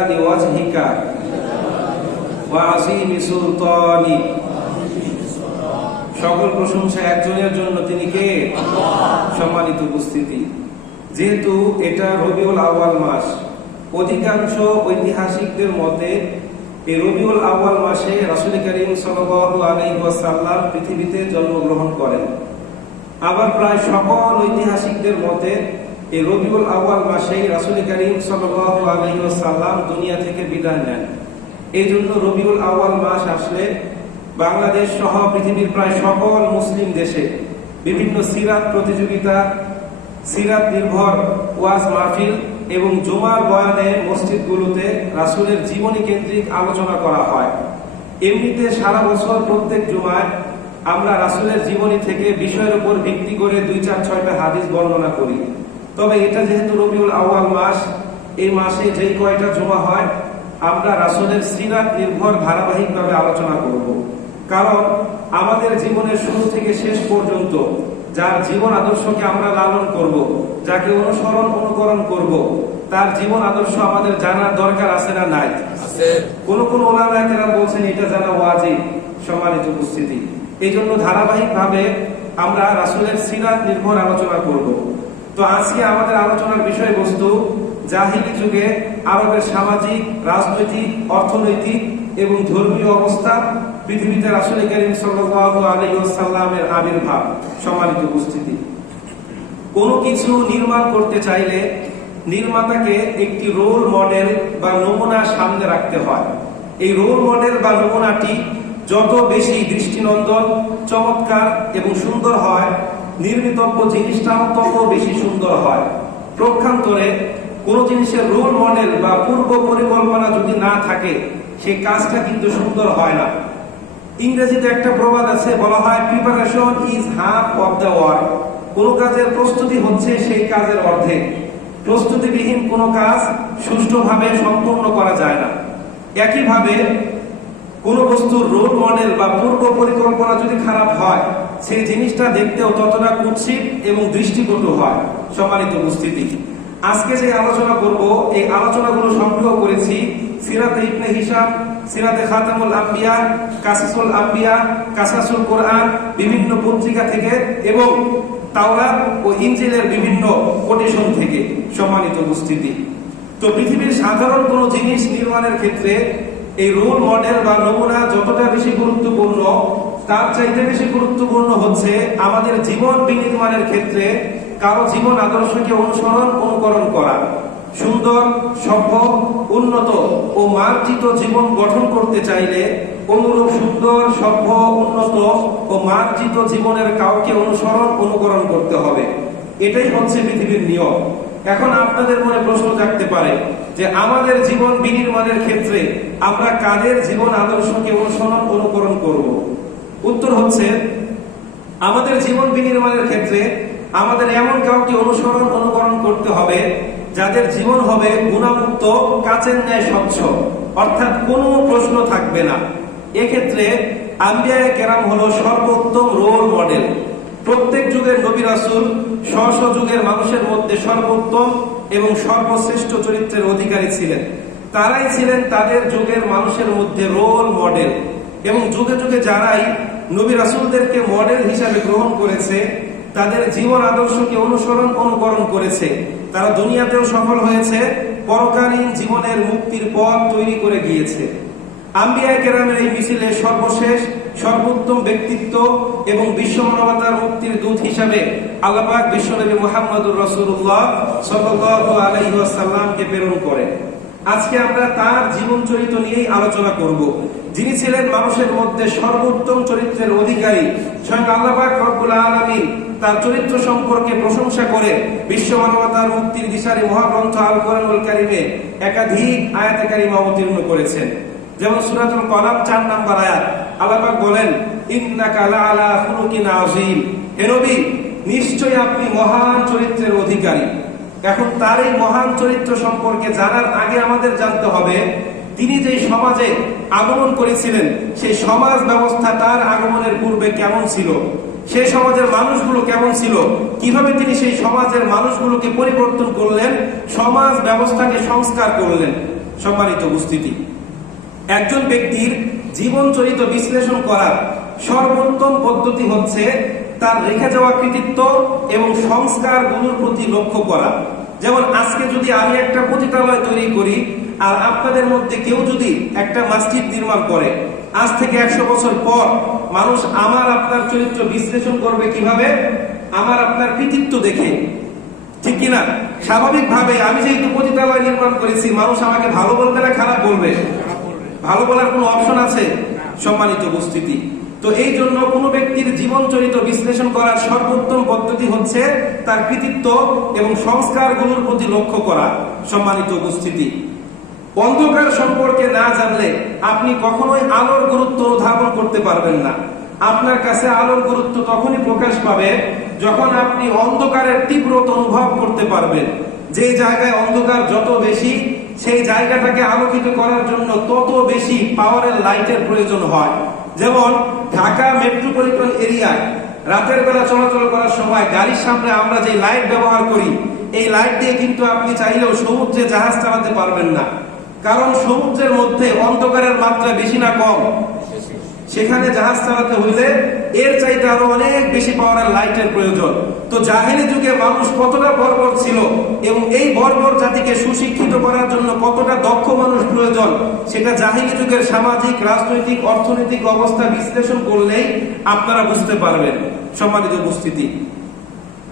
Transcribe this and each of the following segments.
لوجهك وعظيم سلطاني সকল প্রশংসা একজনের জন্য তিনি কে সম্মানিত উপস্থিতি যেহেতু এটা রবিউল আওয়াল মাস অধিকাংশ ঐতিহাসিকদের মতে এই রবিউল আওয়াল মাসে রাসুল করিম সাল্লাম পৃথিবীতে জন্মগ্রহণ করেন আবার প্রায় সকল ঐতিহাসিকদের মতে এই রবিউল আওয়াল মাসেই রাসুল করিম সাল্লাম দুনিয়া থেকে বিদায় নেন। এই জন্য রবিউল আওয়াল মাস আসলে বাংলাদেশ সহ পৃথিবীর প্রায় সকল মুসলিম দেশে বিভিন্ন সিরাত প্রতিযোগিতা, সিরাত নির্ভর ওয়াজ মাহফিল এবং জুমার বয়ানে মসজিদগুলোতে রাসুলের জীবনী কেন্দ্রিক আলোচনা করা হয়। এমনিতে সারা বছর প্রত্যেক জুমায় আমরা রাসুলের জীবনী থেকে বিষয়ের উপর ভিত্তি করে দুই চার ছয়টা হাদিস বর্ণনা করি। তবে এটা যেহেতু রবিউল আউয়াল মাস এই মাসে যেই কয়টা জমা হয় আমরা রাসুলের সিরাত নির্ভর ধারাবাহিকভাবে আলোচনা করব। কারণ আমাদের জীবনের শুরু থেকে শেষ পর্যন্ত যার জীবন আদর্শকে আমরা লালন করব যাকে অনুসরণ অনুকরণ করব তার জীবন আদর্শ আমাদের জানার দরকার আছে না নাই? কোন কোন ওলামায়েরা বলছেন এটা জানা ওয়াজিব। সম্মানিত উপস্থিতি। এই জন্য ধারাবাহিকভাবে আমরা রাসুলের সিরাত নির্ভর আলোচনা করব। তো আজকে আমাদের আলোচনার বিষয়বস্তু জাহিলি যুগে আরবের সামাজিক, রাজনৈতিক, অর্থনৈতিক এবং ধর্মীয় অবস্থা পৃথিবীতে রাসুল করিম সাল্লাল্লাহু আলাইহি আবির্ভাব সম্মানিত উপস্থিতি। কোনো কিছু নির্মাণ করতে চাইলে নির্মাতাকে একটি রোল মডেল বা নমুনা সামনে রাখতে হয়। এই রোল মডেল বা নমুনাটি যত বেশি দৃষ্টিনন্দন, চমৎকার এবং সুন্দর হয় নির্মিতব্য জিনিসটাও তত বেশি সুন্দর হয়। প্রক্ষান্তরে কোনো জিনিসের রোল মডেল বা পূর্ব পরিকল্পনা যদি না থাকে, সেই কাজটা কিন্তু সুন্দর হয় না। ইংরেজিতে একটা প্রবাদ আছে, বলা হয় preparation is half of the work কোন কাজের প্রস্তুতি হচ্ছে সেই কাজের অর্ধেক। প্রস্তুতিবিহীন কোনো কাজ সুষ্ঠুভাবে সম্পূর্ণ করা যায় না। একইভাবে কোনো বস্তুর রোল মডেল বা পূর্ব পরিকল্পনা যদি খারাপ হয়, সেই জিনিসটা দেখতেও ততটা কুৎসিত এবং দৃষ্টিকটু হয়। সম্মানিত উপস্থিতি। আজকে যে আলোচনা করব, এই আলোচনাগুলো সংগ্রহ করেছি সিরাতে ইবনে হিসাম সিরাতে খাতামুল আম্বিয়া, কাসাসুল আম্বিয়া, কাসাসুল কোরআন বিভিন্ন পত্রিকা থেকে এবং তাওরাত ও ইঞ্জিলের বিভিন্ন কোটেশন থেকে সম্মানিত উপস্থিতি। তো পৃথিবীর সাধারণ কোনো জিনিস নির্মাণের ক্ষেত্রে এই রোল মডেল বা নমুনা যতটা বেশি গুরুত্বপূর্ণ, তার চাইতে বেশি গুরুত্বপূর্ণ হচ্ছে আমাদের জীবন বিনির্মাণের ক্ষেত্রে কারও জীবন আদর্শকে অনুসরণ, অনুকরণ করা। সুন্দর, সভ্য, উন্নত ও মার্জিত জীবন গঠন করতে চাইলে অনুরূপ সুন্দর, সভ্য, উন্নত ও মার্জিত জীবনের কাউকে অনুসরণ, অনুকরণ করতে হবে। এটাই হচ্ছে পৃথিবীর নিয়ম। এখন আপনাদের মনে প্রশ্ন থাকতে পারে যে আমাদের জীবন বিনির্মাণের ক্ষেত্রে আমরা কাদের জীবন আদর্শকে অনুসরণ, অনুকরণ করব? উত্তর হচ্ছে, আমাদের জীবন বিনির্মাণের ক্ষেত্রে আমাদের এমন কাউকে অনুসরণ, অনুকরণ করতে হবে যাদের জীবন হবে গুণামুক্ত কাচের ন্যায় স্বচ্ছ। অর্থাৎ কোনো প্রশ্ন থাকবে না। এক্ষেত্রে আম্বিয়া কেরাম হলো সর্বোত্তম রোল মডেল প্রত্যেক যুগের নবী রাসুল স্ব যুগের মানুষের মধ্যে সর্বোত্তম এবং সর্বশ্রেষ্ঠ চরিত্রের অধিকারী ছিলেন। তারাই ছিলেন তাদের যুগের মানুষের মধ্যে রোল মডেল এবং যুগে যুগে যারাই নবী রাসুলদেরকে মডেল হিসাবে গ্রহণ করেছে, তাদের জীবন আদর্শকে অনুসরণ, অনুকরণ করেছে। তারা দুনিয়াতেও সফল হয়েছে, পরকালীন জীবনের মুক্তির পথ তৈরি করে গিয়েছে। আম্বিয়া কেরামের এই মিছিলে সর্বশেষ সর্বোত্তম ব্যক্তিত্ব এবং বিশ্ব মানবতার মুক্তির দূত হিসাবে আল্লাপাক বিশ্বনবী মোহাম্মদুর রসুল্লাহ সাল্লাল্লাহু আলাইহি ওয়াসাল্লামকে প্রেরণ করেন। আজকে আমরা তার জীবন চরিত্র নিয়েই আলোচনা করব। যিনি ছিলেন মানুষের মধ্যে সর্বোত্তম চরিত্রের অধিকারী, স্বয়ং আল্লাপাক রব্বুল আলামিন তার চরিত্র সম্পর্কে প্রশংসা করে বিশ্ব মানবতার মুক্তির দিশারি মহাগ্রন্থ আল কোরআনুল কারিমে একাধিক আয়াতকারী অবতীর্ণ করেছেন। যেমন সূরাতুল কলাম চার নাম্বার আয়াত আল্লাপাক বলেন, ইন্নাকা লাআলা খুলুকিন নিশ্চয়ই আপনি মহান চরিত্রের অধিকারী। এখন তার এই মহান চরিত্র সম্পর্কে জানার আগে আমাদের জানতে হবে, তিনি যে সমাজে আগমন করেছিলেন, সেই সমাজ ব্যবস্থা তার আগমনের পূর্বে কেমন ছিল? সেই সমাজের মানুষগুলো কেমন ছিল? কীভাবে তিনি সেই সমাজের মানুষগুলোকে পরিবর্তন করলেন? সমাজ ব্যবস্থাকে সংস্কার করলেন। সম্মানিত উপস্থিতি। একজন ব্যক্তির জীবন চরিত্র বিশ্লেষণ করার সর্বোত্তম পদ্ধতি হচ্ছে তার রেখে যাওয়া কৃতিত্ব এবং সংস্কারগুলোর প্রতি লক্ষ্য করা। যেমন আজকে যদি আমি একটা পতিতালয় তৈরি করি আর আপনাদের মধ্যে কেউ যদি একটা মসজিদ নির্মাণ করে, আজ থেকে একশো বছর পর মানুষ আমার আপনার চরিত্র বিশ্লেষণ করবে কীভাবে? আমার আপনার কৃতিত্ব দেখে। ঠিক কিনা? স্বাভাবিকভাবে আমি যেহেতু পতিতালয় নির্মাণ করেছি, মানুষ আমাকে ভালো বলবে না খারাপ বলবে? ভালো বলার কোনো অপশন আছে? সম্মানিত উপস্থিতি। তো এই জন্য কোনো ব্যক্তির জীবন চরিত্র বিশ্লেষণ করার সর্বোত্তম পদ্ধতি হচ্ছে তার কৃতিত্ব এবং সংস্কারগুলোর প্রতি লক্ষ্য করা। সম্মানিত উপস্থিতি। অন্ধকার সম্পর্কে না জানলে আপনি কখনোই আলোর গুরুত্ব অনুধাবন করতে পারবেন না। আপনার কাছে আলোর গুরুত্ব তখনই প্রকাশ পাবে যখন আপনি অন্ধকারের তীব্রতা অনুভব করতে পারবেন। যে জায়গায় অন্ধকার যত বেশি সেই জায়গাটাকে আলোকিত করার জন্য তত বেশি পাওয়ারের লাইটের প্রয়োজন হয়। যেমন, ঢাকা মেট্রোপলিটন এরিয়ায় রাতের বেলা চলাচল করার সময় গাড়ির সামনে আমরা যে লাইট ব্যবহার করি, এই লাইট দিয়ে কিন্তু আপনি চাইলেও সমুদ্রে জাহাজ চালাতে পারবেন না। কারণ সমুদ্রের মধ্যে অন্ধকারের মাত্রা বেশি না কম। সেখানে জাহাজ চালাতে হইলে এর চাইতে আরও অনেক বেশি পাওয়ার লাইটের প্রয়োজন। তো জাহেলি যুগে মানুষ কতটা বর্বর ছিল এবং এই বর্বর জাতিকে সুশিক্ষিত করার জন্য কতটা দক্ষ মানুষ প্রয়োজন, সেটা জাহিলি যুগের সামাজিক, রাজনৈতিক, অর্থনৈতিক অবস্থা বিশ্লেষণ করলেই আপনারা বুঝতে পারবেন সম্মানিত উপস্থিতি।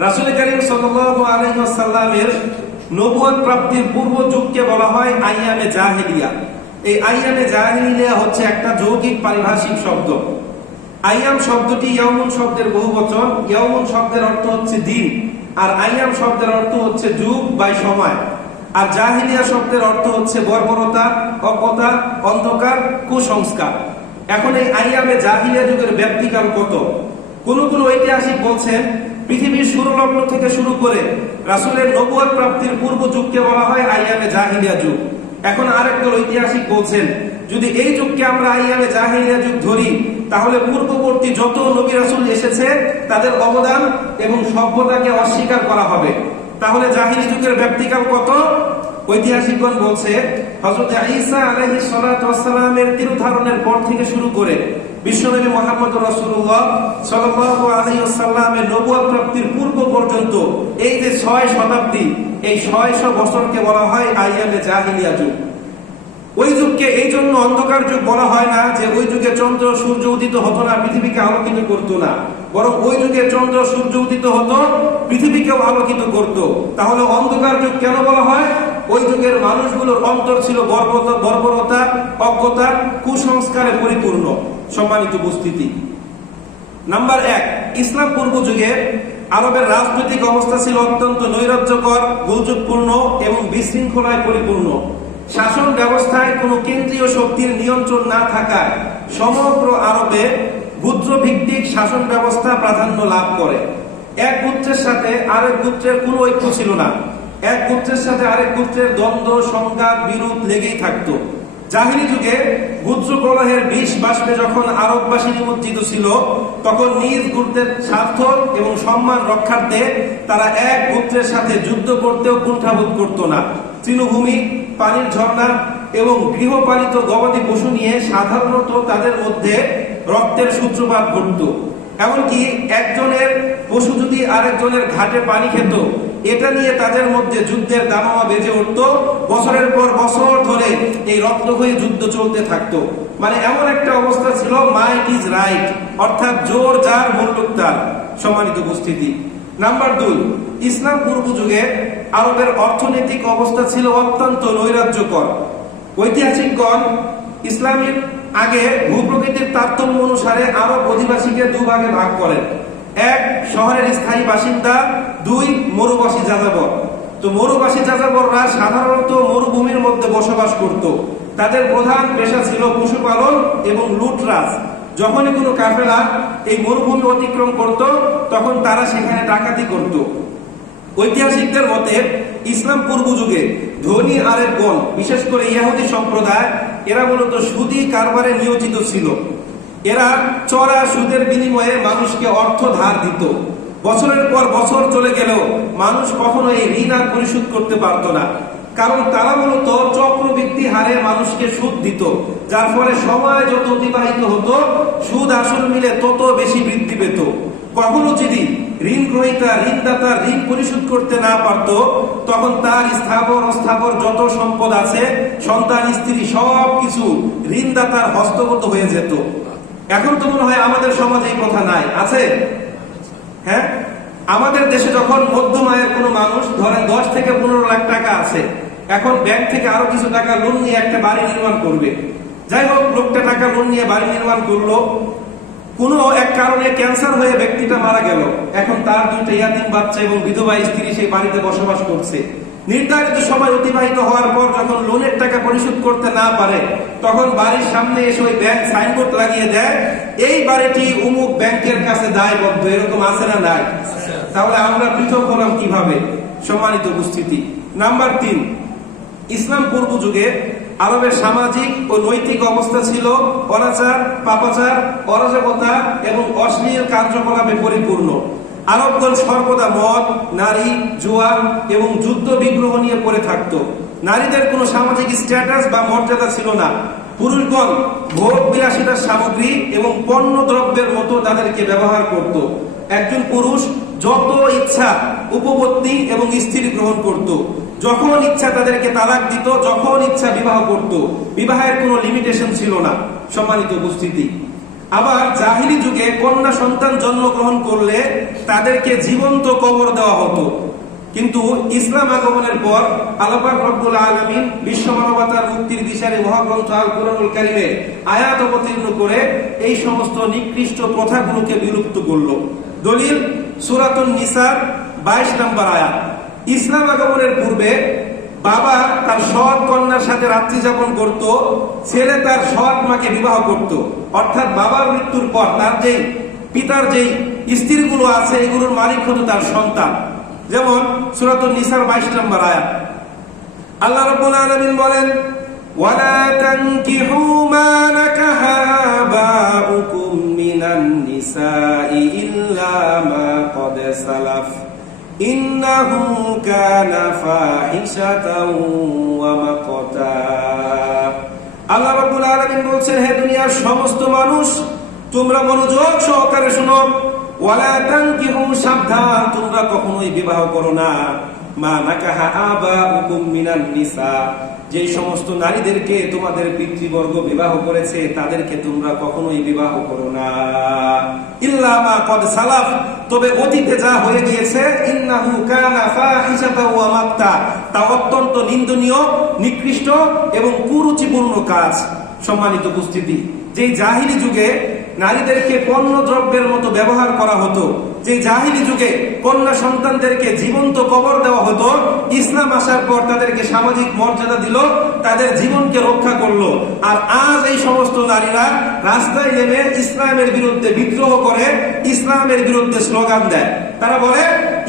রাসুল করিম সাল্লাল্লাহু আলাইহি ওয়াসাল্লামের নবুয়ত প্রাপ্তির পূর্ব যুগকে বলা হয় আইয়ামে জাহেলিয়া। এই আইয়ামে জাহিলিয়া হচ্ছে একটা যৌগিক পারিভাষিক শব্দ। আইয়াম শব্দটি ইয়ামুন শব্দের বহু বচন। ইয়ামুন শব্দের অর্থ হচ্ছে দিন। আর আইয়াম শব্দের অর্থ হচ্ছে যুগ বা সময়। আর জাহিলিয়া শব্দের অর্থ হচ্ছে বর্বরতা, অজ্ঞতা, অন্ধকার, কুসংস্কার। এখন এই আইয়ামে জাহিলিয়া যুগের ব্যক্তিকাল কত? কোন কোন ঐতিহাসিক বলছেন, পৃথিবীর সুরলগ্ন থেকে শুরু করে রাসুলের নবুয়াদ প্রাপ্তির পূর্ব যুগকে বলা হয় আইয়ামে জাহিলিয়া যুগ। এখন আরেকদল ঐতিহাসিক বলছেন, যদি এই যুগকে আমরা আইয়ামে জাহিরিয়া যুগ ধরি, তাহলে পূর্ববর্তী যত নবী রাসুল এসেছে, তাদের অবদান এবং সভ্যতাকে অস্বীকার করা হবে। তাহলে জাহিরি যুগের ব্যক্তিকাল কত? ঐতিহাসিকগণ বলছে হজরত ঈসা ওয়াসসালামের তিরোধারণের পর থেকে শুরু করে বিশ্বনবী মোহাম্মদ রাসূলুল্লাহ সাল্লাল্লাহু আলাইহি ওয়াসাল্লামের নবুয়ত প্রাপ্তির পূর্ব পর্যন্ত এই যে 6 শতাব্দী, এই 600 বছরকে বলা হয় আইয়ামে জাহিলিয়া যুগ। ওই যুগকে এই জন্য অন্ধকার যুগ বলা হয় না যে ওই যুগে চন্দ্র, সূর্য উদিত হতো না, পৃথিবীকে আলোকিত করতো না। বরং ওই যুগে চন্দ্র, সূর্য উদিত হতো, পৃথিবীকেও আলোকিত করত। তাহলে অন্ধকার যুগ কেন বলা হয়? ওই যুগের মানুষগুলোর অন্তর ছিল বর্বরতা অজ্ঞতা, কুসংস্কারে পরিপূর্ণ। সম্মানিত উপস্থিতি। নাম্বার এক, ইসলাম পূর্ব যুগে আরবের রাজনৈতিক অবস্থা ছিল অত্যন্ত নৈরাজ্যকর গুলযোগপূর্ণ এবং বিশৃঙ্খলায় পরিপূর্ণ। শাসন ব্যবস্থায় কোনো কেন্দ্রীয় শক্তির নিয়ন্ত্রণ না থাকায় সমগ্র আরবে গুত্র ভিত্তিক শাসন ব্যবস্থা প্রাধান্য লাভ করে। এক গুত্রের সাথে আরেক গুত্রের কোনো ঐক্য ছিল না। এক গুত্রের সাথে আরেক গুত্রের দ্বন্দ্ব, সংঘাত, বিরোধ লেগেই থাকতো। জাহিরি যুগে গুত্র কলহের বিষ বাষ্পে যখন আরববাসী নিমজ্জিত ছিল, তখন নিজ গুত্রের স্বার্থ এবং সম্মান রক্ষার্থে তারা এক গুত্রের সাথে যুদ্ধ করতেও কুণ্ঠাবোধ করত না। তৃণভূমি, পানির ঝর্ণা এবং গৃহপালিত গবাদি পশু নিয়ে সাধারণত তাদের মধ্যে রক্তের সূত্রপাত ঘটত। এমনকি একজনের পশু যদি আরেকজনের ঘাটে পানি খেত এটা নিয়ে তাদের মধ্যে যুদ্ধের দামামা বেজে উঠত। বছরের পর বছর ধরে এই রক্ত হয়ে যুদ্ধ চলতে থাকতো। মানে এমন একটা অবস্থা ছিল, মাইট ইজ রাইট, অর্থাৎ জোর যার মূল্যক তার, সম্মানিত উপস্থিতি। নাম্বার দুই, ইসলাম পূর্ব যুগে আরবের অর্থনৈতিক অবস্থা ছিল অত্যন্ত নৈরাজ্যকর। ঐতিহাসিকগণ ইসলামিক আগে ভূপ্রকৃতির তারতম্য অনুসারে আরব অধিবাসীকে দুভাগে ভাগ করেন। এক, শহরের স্থায়ী বাসিন্দা। দুই, মরুবাসী যাযাবর। তো মরুবাসী যাযাবররা সাধারণত মরুভূমির মধ্যে বসবাস করত। তাদের প্রধান পেশা ছিল পশুপালন এবং লুটরাজ। যখনই কোনো কাফেলা এই মরুভূমি অতিক্রম করত, তখন তারা সেখানে ডাকাতি করত। ঐতিহাসিকদের মতে, ইসলাম পূর্ব যুগে ধনী আরেকগণ বিশেষ করে ইহুদি সম্প্রদায়, এরা মূলত সুদী কারবারে নিয়োজিত ছিল। এরা চড়া সুদের বিনিময়ে মানুষকে অর্থ ধার দিত। বছরের পর বছর চলে গেলেও মানুষ কখনো এই ঋণ আর পরিশোধ করতে পারত না। কারণ তারা মূলত চক্রবৃত্তি হারে মানুষকে সুদ দিত, যার ফলে সময় যত অতিবাহিত হতো, সুদ আসল মিলে তত বেশি বৃদ্ধি পেত। কখনো যদি ঋণ গ্রহীতা ঋণদাতা ঋণ পরিশোধ করতে না পারত, তখন তার স্থাবর, অস্থাবর যত সম্পদ আছে, সন্তান, স্ত্রী সব কিছু ঋণদাতার হস্তগত হয়ে যেত। এখন তো মনে হয় আমাদের সমাজে এই কথা নাই। আছে? হ্যাঁ? আমাদের দেশে যখন মধ্যম আয়ের কোনো মানুষ, ধরেন দশ থেকে পনেরো লাখ টাকা আছে, এখন ব্যাংক থেকে আরও কিছু টাকা লোন নিয়ে একটা বাড়ি নির্মাণ করবে। যাই হোক, লোকটা টাকা লোন নিয়ে বাড়ি নির্মাণ করল। কোনো এক কারণে ক্যান্সার হয়ে ব্যক্তিটা মারা গেল। এখন তার দুইটা ইয়াতিম বাচ্চা এবং বিধবা স্ত্রী সেই বাড়িতে বসবাস করছে। নির্ধারিত সময় অতিবাহিত হওয়ার পর যখন লোনের টাকা পরিশোধ করতে না পারে, তখন বাড়ির সামনে এসে ওই ব্যাংক সাইনবোর্ড লাগিয়ে দেয়, এই বাড়িটি উমুক ব্যাংকের কাছে দায়বদ্ধ, এরকম আছে না নাই? তাহলে আমরা পৃথক হলাম কীভাবে? সম্মানিত উপস্থিতি। নাম্বার তিন, ইসলাম পূর্ব যুগে আরবের সামাজিক ও নৈতিক অবস্থা ছিল অনাচার, পাপাচার, অরাজকতা এবং অশ্লীল কার্যকলাপে পরিপূর্ণ। আরবগণ সর্বদা মদ, নারী জুয়া এবং যুদ্ধ বিগ্রহ নিয়ে পড়ে থাকত। নারীদের কোনো সামাজিক স্ট্যাটাস বা মর্যাদা ছিল না। পুরুষগণ ভোগ বিলাসিতার সামগ্রী এবং পণ্য দ্রব্যের মতো তাদেরকে ব্যবহার করত। একজন পুরুষ যত ইচ্ছা উপপত্তি এবং স্ত্রী গ্রহণ করত। যখন ইচ্ছা তাদেরকে তালাক দিত, যখন ইচ্ছা বিবাহ করত। বিবাহের কোনো লিমিটেশন ছিল না। সম্মানিত উপস্থিতি। আবার জাহিলি যুগে কন্যা সন্তান জন্মগ্রহণ করলে তাদেরকে জীবন্ত কবর দেওয়া হতো। কিন্তু ইসলাম আগমনের পর আলাপাক রব্বুল আলমিন বিশ্ব মানবতার মুক্তির দিশারে মহাগ্রন্থ আল কুরআনুল কারিমে আয়াত অবতীর্ণ করে এই সমস্ত নিকৃষ্ট প্রথাগুলোকে বিলুপ্ত করল। দলিল সুরাতুন নিসার বাইশ নম্বর আয়াত। ইসলাম আগমনের পূর্বে বাবা তার সৎ কন্যার সাথে রাত্রি যাপন করত, ছেলে তার সৎ মাকে বিবাহ করত। অর্থাৎ বাবার মৃত্যুর পর তার যে পিতার যেই স্ত্রীগুলো আছে, এগুলোর মালিক হতো তার সন্তান। যেমন সুরাতুল নিসার বাইশ নম্বর আয়াত। আল্লাহ রাব্বুল আলামিন বলেন তানকিহু মা নাকাহা আবাউকুম মিনান নিসাই ইল্লা মা ক্বাদ সালাফ। কানা ফাহিশাতাও ওয়া মাকতা। আল্লাহ রাব্বুল আলামিন বলছেন, হে দুনিয়ার সমস্ত মানুষ, তোমরা মনোযোগ সহকারে শোনো। ওয়ালা তানকিহু সাবধান, তোমরা কখনোই বিবাহ করো না। যে সমস্ত নারীদেরকে তোমাদের পিতৃবর্গ বিবাহ করেছে, তাদেরকে তোমরা কখনোই বিবাহ করো না। ইল্লামা কদ সালাফ। তবে অতীতে যা হয়ে গিয়েছে তা অত্যন্ত নিন্দনীয়, নিকৃষ্ট এবং কুরুচিপূর্ণ কাজ। সম্মানিত উপস্থিতি। যে জাহিলি যুগে নারীদেরকে পণ্য দ্রব্যের মতো ব্যবহার করা হতো। যে জাহিলি যুগে কন্যা সন্তানদেরকে জীবন্ত কবর দেওয়া হতো, ইসলাম আসার পর তাদেরকে সামাজিক মর্যাদা দিল, তাদের জীবনকে রক্ষা করল। আর আজ এই সমস্ত নারীরা রাস্তায় নেমে ইসলামের বিরুদ্ধে বিদ্রোহ করে, ইসলামের বিরুদ্ধে স্লোগান দেয়। তারা বলে,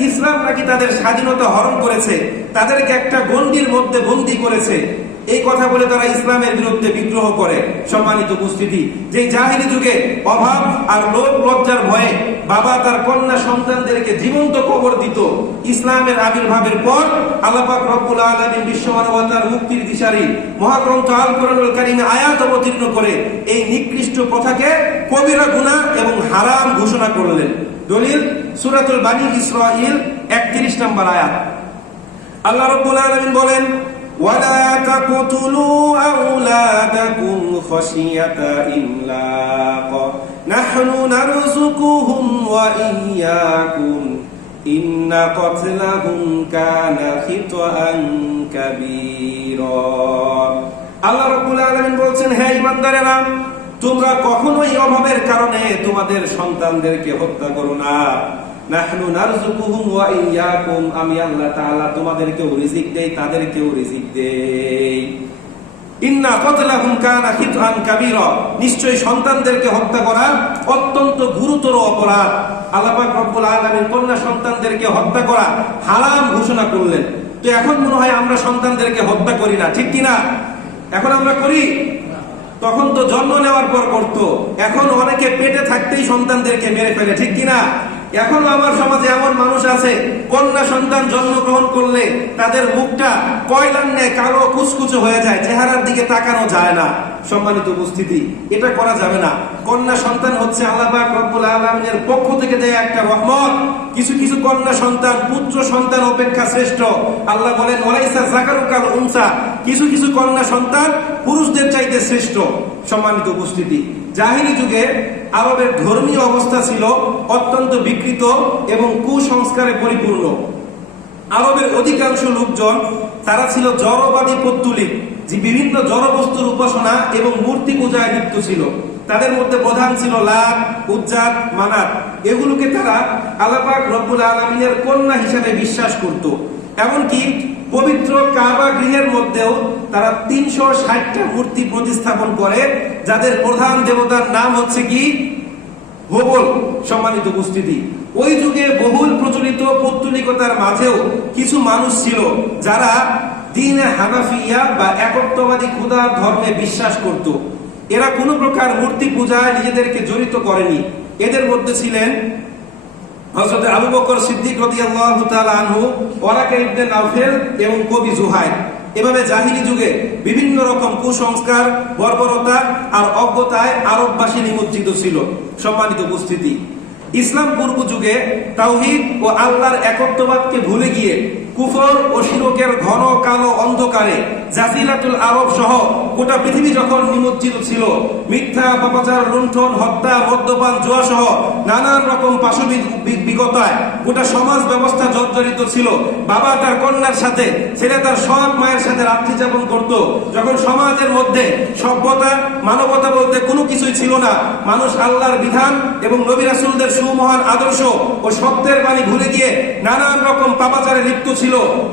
ইসলাম নাকি তাদের স্বাধীনতা হরণ করেছে, তাদেরকে একটা গণ্ডির মধ্যে বন্দি করেছে। এই কথা বলে তারা ইসলামের বিরুদ্ধে বিদ্রোহ করে। সম্মানিত উপস্থিতি যে জাহিরি যুগে অভাব আর লোক লজ্জার ভয়ে বাবা তার কন্যা সন্তানদেরকে জীবন্ত কবর দিত। ইসলামের আবির্ভাবের পর আল্লাপাক রব্বুল আলমী বিশ্ব মানবতার মুক্তির দিশারি মহাগ্রন্থ আল কোরআনুল কারিমে আয়াত অবতীর্ণ করে এই নিকৃষ্ট প্রথাকে কবিরা গুণা এবং হারাম ঘোষণা করলেন। দলিল, সুরাতুল বানী ইসরাইল একত্রিশ নম্বর আয়াত। আল্লাহ রব্বুল আলমিন বলেন ولا تقتلوا أولادكم خشية إملاق نحن نرزقهم وإياكم إن قتلهم كان خطأ كبيرا আল্লাহ রাব্বুল আলামিন বলছেন হে ইমানদারেরা তোমরা কখনোই অভাবের কারণে তোমাদের সন্তানদেরকে হত্যা করো না আমি আল্লাহ তোমাদেরকেও রিজিক দেই, তাদেরকেও রিজিক দেই। নিশ্চয় সন্তানদেরকে হত্যা করা অত্যন্ত গুরুতর অপরাধ। কন্যা সন্তানদেরকে হত্যা করা হারাম ঘোষণা করলেন। তো এখন মনে হয় আমরা সন্তানদেরকে হত্যা করি না, ঠিক কি না এখন আমরা করি? তখন তো জন্ম নেওয়ার পর করতো। এখন অনেকে পেটে থাকতেই সন্তানদেরকে মেরে ফেলে, ঠিক কিনা? এখনও আমার সমাজে এমন মানুষ আছে, কন্যা সন্তান জন্মগ্রহণ করলে তাদের মুখটা কয়লার ন্যায় কালো কুচকুচো হয়ে যায়, চেহারার দিকে তাকানো যায় না। সম্মানিত উপস্থিতি, এটা করা যাবে না। কন্যা সন্তান হচ্ছে আল্লাহ রব্বুল আলমিনের পক্ষ থেকে দেয়া একটা রহমত। কিছু কিছু কন্যা সন্তান, পুত্র সন্তান অপেক্ষা শ্রেষ্ঠ। আল্লাহ বলেন ওলাইসা জাকারুকাল কিছু কিছু কন্যা সন্তান পুরুষদের চাইতে শ্রেষ্ঠ। সম্মানিত উপস্থিতি জাহিরি যুগে আরবের ধর্মীয় অবস্থা ছিল অত্যন্ত বিকৃত এবং কুসংস্কারে পরিপূর্ণ। আরবের অধিকাংশ লোকজন, তারা ছিল জড়বাদী পত্তুলিক, যে বিভিন্ন জড়বস্তুর উপাসনা এবং মূর্তি পূজায় লিপ্ত ছিল। তাদের মধ্যে প্রধান ছিল লাভ উজ্জাত, মানাত। এগুলোকে তারা আলাপাক রব্বুল আলমিনের কন্যা হিসাবে বিশ্বাস করত। এমনকি পবিত্র কাবা গৃহের মধ্যেও তারা তিনশো ষাটটা মূর্তি প্রতিস্থাপন করে, যাদের প্রধান দেবতার নাম হচ্ছে কি? হোবল সম্মানিত উপস্থিতি। ওই যুগে বহুল প্রচলিত পৌত্তলিকতার মাঝেও কিছু মানুষ ছিল যারা দিনে হানাফিয়া বা একত্ববাদী খুদার ধর্মে বিশ্বাস করত। এরা কোনো প্রকার মূর্তি পূজায় নিজেদেরকে জড়িত করেনি। এদের মধ্যে ছিলেন হযরত আবু বকর সিদ্দিক রাদিয়াল্লাহু তাআলা আনহু ওয়ারাকা ইবনে নাফেল এবং কবি জুহাইর। এভাবে জাহিলি যুগে বিভিন্ন রকম কুসংস্কার, বর্বরতা আর অজ্ঞতায় আরববাসী নিমজ্জিত ছিল। সম্মানিত উপস্থিতি। ইসলাম পূর্ব যুগে তাওহিদ ও আল্লাহর একত্ববাদকে ভুলে গিয়ে কুফর ও শিরকের ঘন কালো অন্ধকারে জাজিলাতুল আরব সহ গোটা পৃথিবী যখন নিমজ্জিত ছিল, মিথ্যা, পাপাচার, লুণ্ঠন, হত্যা, মদ্যপান জুয়া সহ নানান রকম পাশবিক বিগতায় গোটা সমাজ ব্যবস্থা জর্জরিত ছিল। বাবা তার কন্যার সাথে, ছেলে তার সৎ মায়ের সাথে রাত্রি যাপন করত। যখন সমাজের মধ্যে সভ্যতা, মানবতা বলতে কোনো কিছুই ছিল না, মানুষ আল্লাহর বিধান এবং নবী রাসূলদের সুমহান আদর্শ ও সত্যের বাণী ভুলে গিয়ে নানান রকম পাপাচারে লিপ্ত ছিল।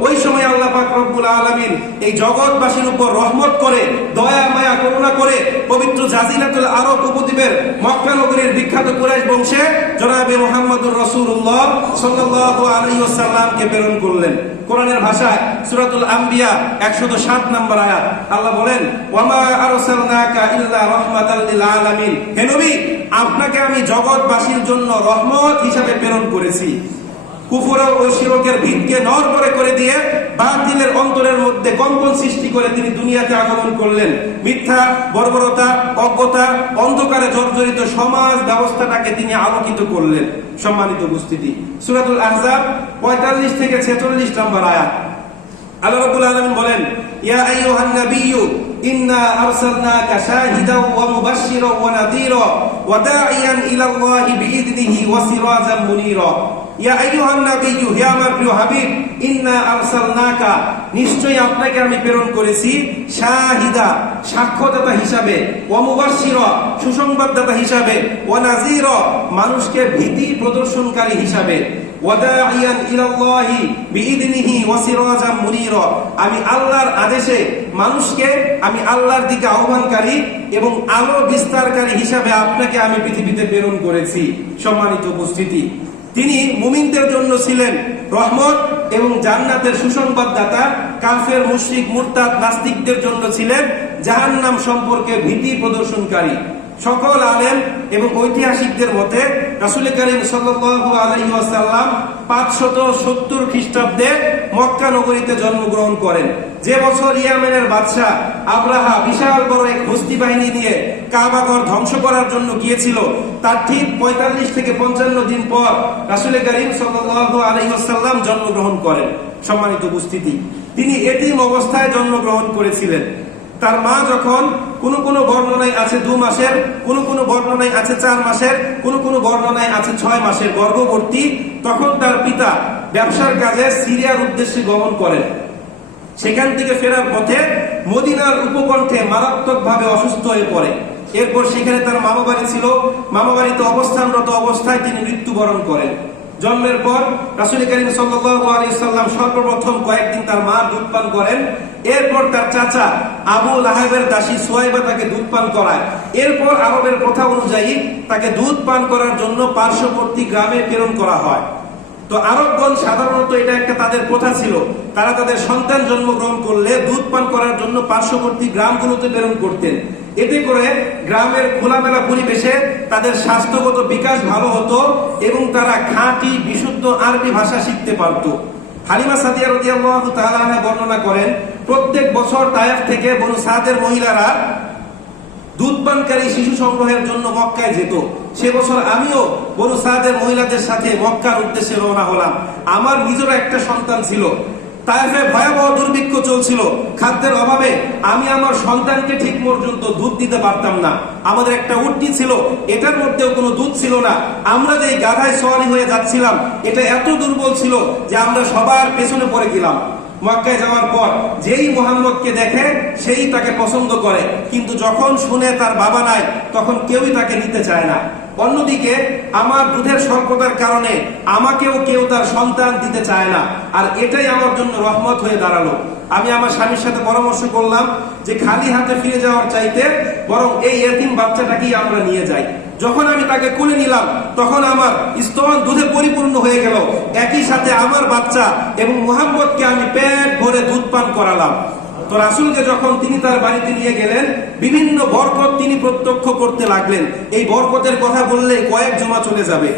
ওই সময় আল্লাহ পাক রব্বুল আলামিন এই জগৎবাসীর উপর রহমত করে, দয়া, মায়া, করুণা করে পবিত্র জাজিলাতুল আরব উপদ্বীপের মক্কা নগরীর বিখ্যাত কুরাইশ বংশে জনাবে মুহাম্মদুর সাল্লাল্লাহু আলাইহি ওয়াসাল্লামকে প্রেরণ করলেন। কোরআনের ভাষায় সূরাতুল আম্বিয়া 107 নম্বর আয়াত, আল্লাহ বলেন আপনাকে আমি জগৎবাসীর জন্য রহমত হিসাবে প্রেরণ করেছি। কুফর ও শিরকের ভিতকে নরবরে করে দিয়ে বাতিলের অন্তরের মধ্যে কম্পন সৃষ্টি করে তিনি দুনিয়াতে আগমন করলেন। মিথ্যা, বর্বরতা, অজ্ঞতা, অন্ধকারে জর্জরিত সমাজ ব্যবস্থাটাকে তিনি আলোকিত করলেন। সম্মানিত উপস্থিতি, সুরাতুল আহজাব পঁয়তাল্লিশ থেকে ছেচল্লিশ নম্বর আয়াত। আল্লাহ রাব্বুল আলামিন বলেন, ইয়া আইয়ুহান নাবিয়্যু, ইন্না আরসালনাকা শাহিদাও ওয়া মুবাশশিরাও ওয়া নাযীরা ওয়া দাঈয়ান ইলা আল্লাহি বিইذনিহি ওয়া সিরাজাম মুনীরা। মানুষকে ভীতি প্রদর্শনকারী হিসাবে। আমি আল্লাহর আদেশে মানুষকে আমি আল্লাহর দিকে আহ্বানকারী এবং আলো বিস্তারকারী হিসাবে আপনাকে আমি পৃথিবীতে প্রেরণ করেছি। সম্মানিত উপস্থিতি। তিনি মুমিনদের জন্য ছিলেন রহমত এবং জান্নাতের সুসংবাদদাতা, কাফের, মুশরিক, মুরতাদ, নাস্তিকদের জন্য ছিলেন জাহান্নাম সম্পর্কে ভীতি প্রদর্শনকারী। সকল আলেম এবং ঐতিহাসিকদের মতে রাসুল করিম আলাইহি ওয়াসাল্লাম পাঁচশত সত্তর খ্রিস্টাব্দে মক্কা নগরীতে জন্মগ্রহণ করেন। যে বছর ইয়ামেনের বাদশাহ আব্রাহা বিশাল বড় এক হস্তি বাহিনী নিয়ে কাবাগর ধ্বংস করার জন্য গিয়েছিল, তার ঠিক পঁয়তাল্লিশ থেকে পঞ্চান্ন দিন পর রাসুল করিম সাল্লাল্লাহু আলাইহি ওয়াসাল্লাম জন্মগ্রহণ করেন। সম্মানিত উপস্থিতি, তিনি এতিম অবস্থায় জন্মগ্রহণ করেছিলেন। তার মা যখন কোন কোন বর্ণনায় আছে দু মাসের, কোন কোন বর্ণনায় আছে চার মাসের, কোন কোন বর্ণনায় আছে ছয় মাসের গর্ভবর্তী তখন তার পিতা ব্যবসার কাজে সিরিয়ার উদ্দেশ্যে গমন করেন। সেখান থেকে ফেরার পথে মদিনার উপকণ্ঠে মারাত্মকভাবে অসুস্থ হয়ে পড়ে। এরপর সেখানে তার মামা বাড়ি ছিল। মামা বাড়িতে অবস্থানরত অবস্থায় তিনি মৃত্যুবরণ করেন। জন্মের পর রাসুল করিম সাল্লাম সর্বপ্রথম কয়েকদিন তার মার দুধ পান করেন। এরপর তার চাচা আবু লাহেবের দাসী সোয়াইবা তাকে দুধ পান করায়। এরপর আরবের প্রথা অনুযায়ী তাকে দুধ পান করার জন্য পার্শ্ববর্তী গ্রামে প্রেরণ করা হয়। তো আরবগণ সাধারণত এটা একটা তাদের প্রথা ছিল। তারা তাদের সন্তান জন্মগ্রহণ করলে দুধ পান করার জন্য পার্শ্ববর্তী গ্রামগুলোতে প্রেরণ করতেন। এতে করে গ্রামের খোলামেলা পরিবেশে তাদের স্বাস্থ্যগত বিকাশ ভালো হতো এবং তারা খাঁটি, বিশুদ্ধ আরবি ভাষা শিখতে পারত। হালিমা সাদিয়া বর্ণনা করেন, প্রত্যেক বছর তায়েফ থেকে বনু সাদের মহিলারা দুধ পানকারী শিশু সংগ্রহের জন্য মক্কায় যেত। সে বছর আমিও বনু সাদের মহিলাদের সাথে মক্কার উদ্দেশ্যে রওনা হলাম। আমার নিজেরও একটা সন্তান ছিল। তাইফে ভয়াবহ দুর্ভিক্ষ চলছিল। খাদ্যের অভাবে আমি আমার সন্তানকে ঠিক পর্যন্ত দুধ দিতে পারতাম না। আমাদের একটা উটটি ছিল, এটার মধ্যেও কোনো দুধ ছিল না। আমরা যে গাধায় সওয়ারি হয়ে যাচ্ছিলাম, এটা এত দুর্বল ছিল যে আমরা সবার পেছনে পড়ে গেলাম। মক্কায় যাওয়ার পর যেই মোহাম্মদকে দেখে, সেই তাকে পছন্দ করে। কিন্তু যখন শুনে তার বাবা নাই, তখন কেউই তাকে নিতে চায় না। অন্যদিকে, আমার দুধের স্বল্পতার কারণে আমাকেও কেউ তার সন্তান দিতে চায় না। আর এটাই আমার জন্য রহমত হয়ে দাঁড়াল। আমি আমার স্বামীর সাথে পরামর্শ করলাম যে খালি হাতে ফিরে যাওয়ার চাইতে বরং এই এতিম বাচ্চাটাকেই আমরা নিয়ে যাই। যখন আমি তাকে কোলে নিলাম, তখন আমার স্তন দুধে পরিপূর্ণ হয়ে গেল। একই সাথে আমার বাচ্চা এবং মুহাম্মদকে আমি পেট ভরে দুধ পান করালাম। তো রাসুলকে যখন তিনি তার বাড়িতে নিয়ে গেলেন, বিভিন্ন বরকত তিনি প্রত্যক্ষ করতে লাগলেন। এই বরকতের কথা বললে কয়েক জমা চলে যাবে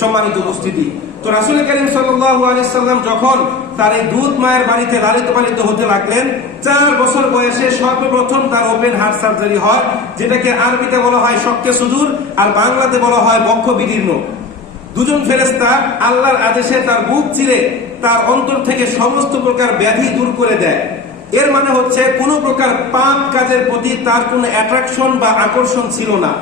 সম্মানিত উপস্থিতি। তো রাসুল করিম সাল্লাম যখন তার এই দুধ মায়ের বাড়িতে লালিত পালিত হতে লাগলেন, চার বছর বয়সে সর্বপ্রথম তার ওপেন হার্ট সার্জারি হয়, যেটাকে আরবিতে বলা হয় শক্তে সুদূর আর বাংলাতে বলা হয় বক্ষ বিদীর্ণ। দুজন ফেরেস্তা আল্লাহর আদেশে তার বুক চিরে তার অন্তর থেকে সমস্ত প্রকার ব্যাধি দূর করে দেয়। এর মানে হচ্ছে কোন প্রকার পাপ কাজের প্রতি তার কোনো অ্যাট্রাকশন বা আকর্ষণ ছিল না।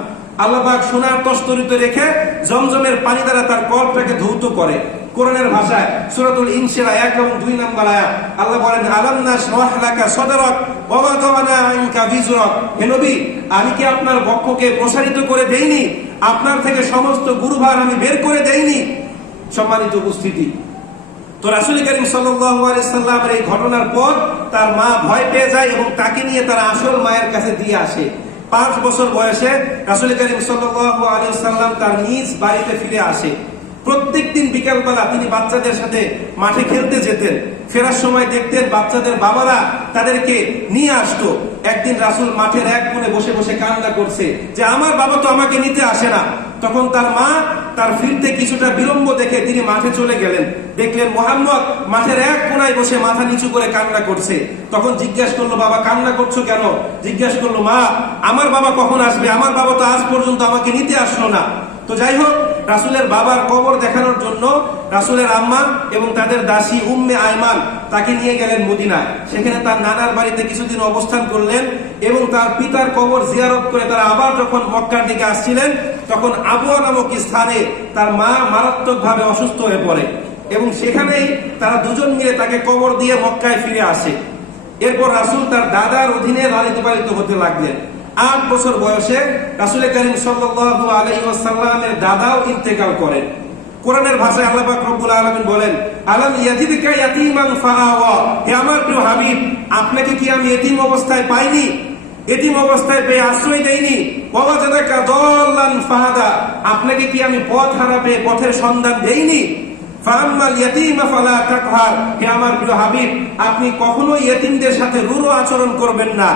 আল্লাহবাক সোনার তস্তরিত রেখে জমজমের পানি দ্বারা তার কল্পটাকে ধৌত করে। কোরআনের ভাষায় সূরাতুল ইনশিরা এক এবং দুই নম্বর আয়াত আল্লাহ বলেন আলামনা শাহলাকা সদরক ওয়া দাওয়ানা বিজরক হে নবী, আমি কি আপনার বক্ষকে প্রসারিত করে দেইনি? আপনার থেকে সমস্ত গুরুভার আমি বের করে দেইনি? সম্মানিত উপস্থিতি তো রাসুল করিম সাল্লামের এই ঘটনার পর তার মা ভয় পেয়ে যায় এবং তাকে নিয়ে তার আসল মায়ের কাছে দিয়ে আসে। পাঁচ বছর বয়সে রাসুল করিম সাল্লাম তার নিজ বাড়িতে ফিরে আসে। প্রত্যেক দিন বিকালবেলা তিনি বাচ্চাদের সাথে মাঠে খেলতে যেতেন। ফেরার সময় দেখতেন বাচ্চাদের বাবারা তাদেরকে নিয়ে আসতো। একদিন রাসুল মাঠের এক কোণে বসে বসে কান্না করছে যে, আমার বাবা তো আমাকে নিতে আসে না। তখন তার মা তার ফিরতে কিছুটা বিলম্ব দেখে তিনি মাঠে চলে গেলেন। দেখলেন মোহাম্মদ মাঠের এক কোনায় বসে মাথা নিচু করে কান্না করছে। তখন জিজ্ঞাসা করল, বাবা, কান্না করছ কেন? জিজ্ঞাসা করল, মা, আমার বাবা কখন আসবে? আমার বাবা তো আজ পর্যন্ত আমাকে নিতে আসলো না। তো যাই হোক রাসুলের বাবার কবর দেখানোর জন্য রাসুলের আম্মা এবং তাদের দাসী উম্মে আয়মান তাকে নিয়ে গেলেন মদিনায়। সেখানে তার নানার বাড়িতে কিছুদিন অবস্থান করলেন এবং তার পিতার কবর জিয়ারত করে তারা আবার যখন মক্কার দিকে আসছিলেন, তখন আবুয়া নামক স্থানে তার মা মারাত্মকভাবে অসুস্থ হয়ে পড়ে এবং সেখানেই তারা দুজন মিলে তাকে কবর দিয়ে মক্কায় ফিরে আসে। এরপর রাসুল তার দাদার অধীনে লালিত পালিত হতে লাগলেন। আট বছর বয়সে রাসুল করিম সাল্লাল্লাহু আলাইহি ওয়াসাল্লামের দাদাও ইন্তেকাল করেন। কোরআনের ভাষায় আল্লাহ পাক রব্বুল আলামিন বলেন, আলাম ইয়াজিদকা ইয়াতীমান ফাআওয়া? হে আমার প্রিয় হাবিব, আপনাকে কি আমি এতিম অবস্থায় পাইনি? এতিম অবস্থায় পেয়ে আশ্রয় দেইনি? ওয়াজাদাকা দল্লান ফাহাদা? আপনাকে কি আমি পথ হারা পেয়ে পথের সন্ধান দেইনি? আমার হাবিব, আপনি কখনো ইয়েতিমদের সাথে রুরো আচরণ করবেন না।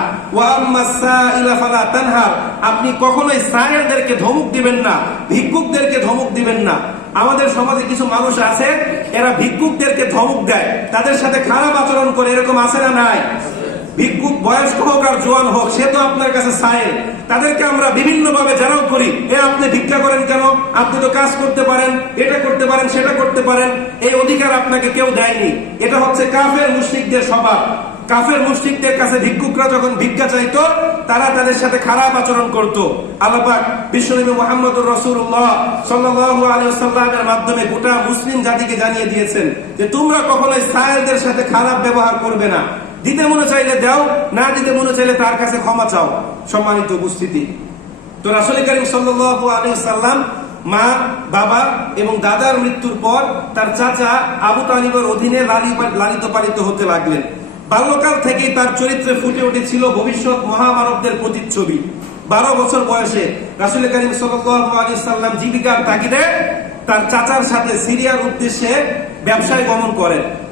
তানহার। আপনি কখনোই সায়েলদেরকে ধমুক দিবেন না, ভিক্ষুকদেরকে ধমুক দিবেন না। আমাদের সমাজে কিছু মানুষ আছে, এরা ভিক্ষুকদেরকে ধমক দেয়, তাদের সাথে খারাপ আচরণ করে, এরকম আছে না নাই? ভিক্ষুক বয়স্ক হোক আর জোয়ান হোক, সে তো আপনার কাছে সায়েল তাদেরকে আমরা বিভিন্ন ভাবে জানাও করি, এ, আপনি ভিক্ষা করেন কেন? আপনি তো কাজ করতে পারেন, এটা করতে পারেন, সেটা করতে পারেন। এই অধিকার আপনাকে কেউ দেয়নি। এটা হচ্ছে কাফের মুশরিকদের স্বভাব। কাফের মুশরিকদের কাছে ভিক্ষুকরা যখন ভিক্ষা চাইতো, তারা তাদের সাথে খারাপ আচরণ করত। আল্লাপাক বিশ্বনবী মোহাম্মদুর রসুল্লাহ সাল্লাল্লাহু আলাইহি ওয়াসাল্লামের মাধ্যমে গোটা মুসলিম জাতিকে জানিয়ে দিয়েছেন যে তোমরা কখনোই সায়েলদের সাথে খারাপ ব্যবহার করবে না। দিতে মনে চাইলে দাও, না দিতে মনে চাইলে তার কাছে ক্ষমা চাও। সম্মানিত উপস্থিতি। তো রাসুল করিম সাল্লাল্লাহু আলাইহি সাল্লাম মা, বাবা এবং দাদার মৃত্যুর পর তার চাচা আবু তালিবের অধীনে লালি- লালিত পালিত হতে লাগলেন। বাল্যকাল থেকেই তার চরিত্রে ফুটে উঠেছিল ভবিষ্যৎ মহামানবদের প্রতিচ্ছবি। বারো বছর বয়সে রাসুল করিম সাল্লাম জীবিকার তাগিদে তার চাচার সাথে সিরিয়ার উদ্দেশ্যে ব্যবসায় গমন করেন।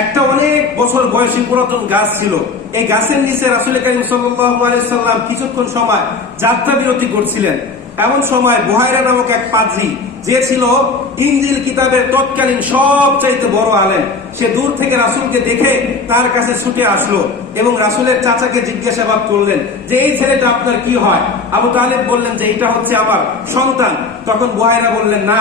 একটা অনেক বছর বয়সী পুরাতন গাছ ছিল। এই গাছের নিচে রাসুল করিম সাল্লাম কিছুক্ষণ সময় যাত্রা বিরতি করছিলেন। এমন সময় বুহাইরা নামক এক পাদ্রী যে ছিল ইঞ্জিল কিতাবের তৎকালীন সবচাইতে বড় আলেম, সে দূর থেকে রাসুলকে দেখে তার কাছে ছুটে আসলো এবং রাসুলের চাচাকে জিজ্ঞাসাবাদ করলেন যে, এই ছেলেটা আপনার কি হয়? আবু তালেব বললেন যে, এটা হচ্ছে আমার সন্তান। তখন বুহাইরা বললেন, না,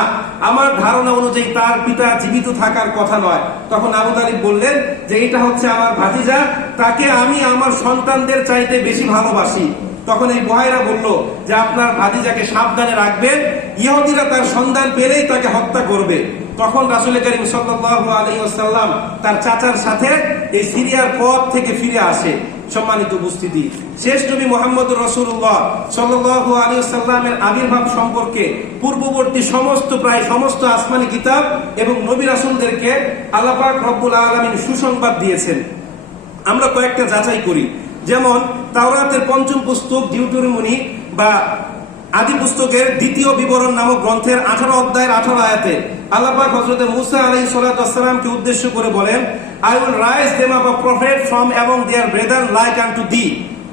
আমার ধারণা অনুযায়ী তার পিতা জীবিত থাকার কথা নয়। তখন আবু তালিব বললেন যে, এটা হচ্ছে আমার ভাতিজা, তাকে আমি আমার সন্তানদের চাইতে বেশি ভালোবাসি। তখন এই বহাইরা বলল যে আপনার ভাতিজাকে সাবধানে রাখবেন। ইহুদিরা তার সন্ধান পেলেই তাকে হত্যা করবে। তখন রাসুল করিম সাল্লাল্লাহু আলাইহি ওয়াসাল্লাম তার চাচার সাথে এই সিরিয়ার পথ থেকে ফিরে আসে। সম্মানিত উপস্থিতি, শেষ নবী মোহাম্মদ রসুল্লাহ সাল্লাল্লাহু আলাইহি ওয়াসাল্লামের আবির্ভাব সম্পর্কে পূর্ববর্তী সমস্ত, প্রায় সমস্ত আসমানি কিতাব এবং নবী রাসুলদেরকে আল্লাহ পাক রব্বুল আলামিন সুসংবাদ দিয়েছেন। আমরা কয়েকটা যাচাই করি। যেমন তাওরাতের পঞ্চম পুস্তক ডিউটোরিমনি বা আদি পুস্তকের দ্বিতীয় বিবরণ নামক গ্রন্থের আঠারো অধ্যায়ের আঠারো আয়াতে আল্লাপাক হজরত মুসা আলী সালাতামকে উদ্দেশ্য করে বলেন I will raise them up prophet from এবং their brother like unto thee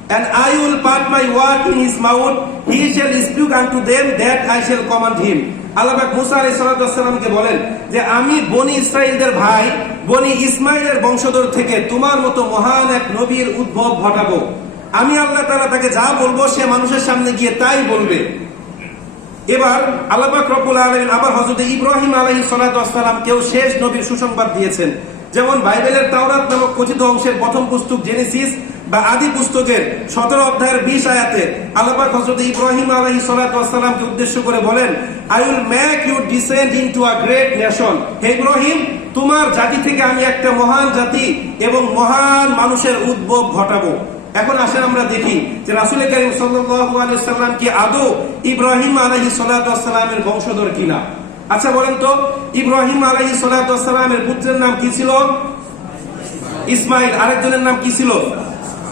And I will put my word in his mouth, he shall speak unto them that I shall command him. Musa বলেন যে আমি বনি ইসরায়েলদের ভাই, বনি ইসমাইলের বংশধর থেকে তোমার মতো মহান এক নবীর উদ্ভব ঘটাবো। আমি আল্লাহ তারা তাকে যা বলব সে মানুষের সামনে গিয়ে তাই বলবে। এবার আল্লাহ রব্বুল আলমিন আবার হজরত ইব্রাহিম আলহি সালাম কেউ শেষ নবীর সুসংবাদ দিয়েছেন। যেমন বাইবেলের তাওরাত নামক কথিত অংশের প্রথম পুস্তক জেনেসিস বা আদি পুস্তকের সতেরো অধ্যায়ের বিশ আয়াতে আল্লাপাক হজরত ইব্রাহিম আলহি সালাতামকে উদ্দেশ্য করে বলেন I will make you descend in to a great nation হে ইব্রাহিম, তোমার জাতি থেকে আমি একটা মহান জাতি এবং মহান মানুষের উদ্ভব ঘটাবো। এখন আসেন আমরা দেখি যে রাসুল করিম সাল্লাম কি আদৌ ইব্রাহিম আলহি সাল্লামের বংশধর কিনা? আচ্ছা বলেন তো, ইব্রাহিম আলহি সাল্লামের পুত্রের নাম কি ছিল? ইসমাইল। আরেকজনের নাম কি ছিল?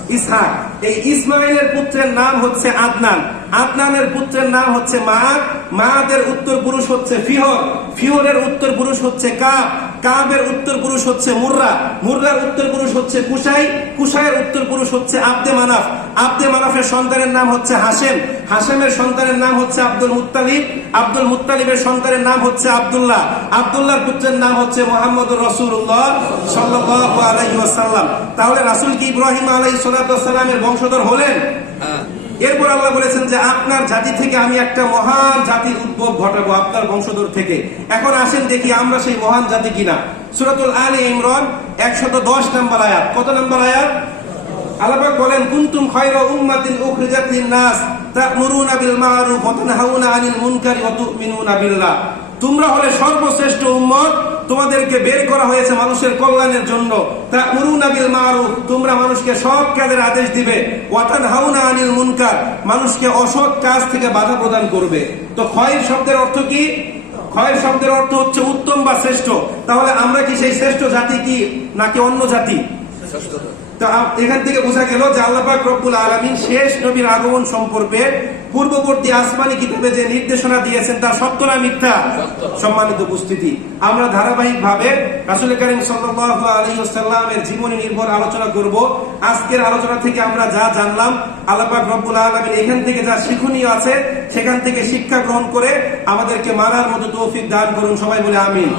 ইসহাক। এই ইসমাইলের পুত্রের নাম হচ্ছে আদনান। আদনানের পুত্রের নাম হচ্ছে মাদ মাদের উত্তর পুরুষ হচ্ছে ফিহর। ফিহরের উত্তর পুরুষ হচ্ছে কাব। কাবের উত্তর পুরুষ হচ্ছে মুর্রা। মুর্রার উত্তর পুরুষ হচ্ছে কুসাই কুসাইয়ের উত্তর পুরুষ হচ্ছে আব্দে মানাফ। আব্দে মানাফের সন্তানের নাম হচ্ছে হাসেম হাসেমের সন্তানের নাম হচ্ছে আব্দুল মুত্তালিব। আব্দুল মুত্তালিবের সন্তানের নাম হচ্ছে আব্দুল্লাহ। আব্দুল্লাহর পুত্রের নাম হচ্ছে মোহাম্মদ রসুল্লাহ সাল্লাল্লাহু আলাইহি ওয়াসাল্লাম। তাহলে রাসূল কি ইব্রাহিম আলাইহিস সালামের বংশধর হলেন? এরপর আল্লাহ বলেছেন যে আপনার জাতি থেকে আমি একটা মহান জাতির উদ্ভব ঘটাবো আপনার বংশধর থেকে। এখন আসেন দেখি আমরা সেই মহান জাতি কিনা। সুরাতুল আলী ইমরান, একশত দশ নম্বর আয়াত। কত নম্বর আয়াত? আল্লাহ বলেন, কুনতুম খায়রা উম্মাতিন উখরিজাত লিন-নাস তা'মুরুনা বিল মা'রুফ ওয়া তানহাউনা আনিল মুনকারি ওয়া তু'মিনুনা বিল্লাহ। তোমরা হলে সর্বশ্রেষ্ঠ উম্মত তোমাদেরকে বের করা হয়েছে মানুষের কল্যাণের জন্য। তা উরুনাবিল মারুফ, তোমরা মানুষকে সৎ কাজের আদেশ দিবে। ওয়াতান হাউনা আনিল মুনকার, মানুষকে অসৎ কাজ থেকে বাধা প্রদান করবে। তো ক্ষয়ের শব্দের অর্থ কি? ক্ষয়ের শব্দের অর্থ হচ্ছে উত্তম বা শ্রেষ্ঠ। তাহলে আমরা কি সেই শ্রেষ্ঠ জাতি কি, নাকি অন্য জাতি। তো এখান থেকে বোঝা গেল যে আল্লাপাক রব্বুল আলমিন শেষ নবীর আগমন সম্পর্কে পূর্ববর্তী আসমানি কিতাবে যে নির্দেশনা দিয়েছেন তার সত্য না মিথ্যা? সম্মানিত উপস্থিতি। আমরা ধারাবাহিক ভাবে রাসুল করিম সাল্লামের জীবনী নির্ভর আলোচনা করব। আজকের আলোচনা থেকে আমরা যা জানলাম আল্লাপাক রব্বুল আলমিন এখান থেকে যা শিক্ষণীয় আছে সেখান থেকে শিক্ষা গ্রহণ করে আমাদেরকে মানার মতো তৌফিক দান করুন। সবাই বলে আমিন।